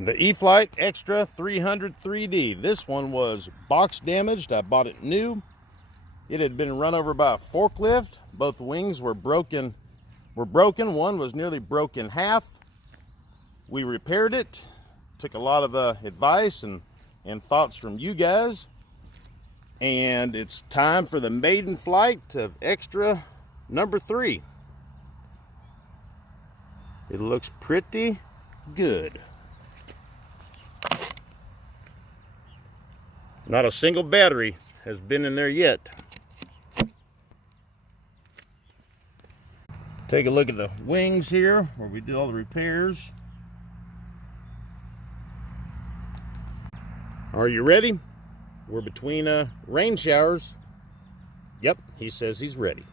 The E-FLITE Extra 300 3D. This one was box damaged. I bought it new. It had been run over by a forklift. Both wings were broken. One was nearly broken in half. We repaired it. Took a lot of advice and thoughts from you guys. And it's time for the maiden flight of Extra number 3. It looks pretty good. Not a single battery has been in there yet. Take a look at the wings here where we did all the repairs. Are you ready? We're between rain showers. Yep, he says he's ready.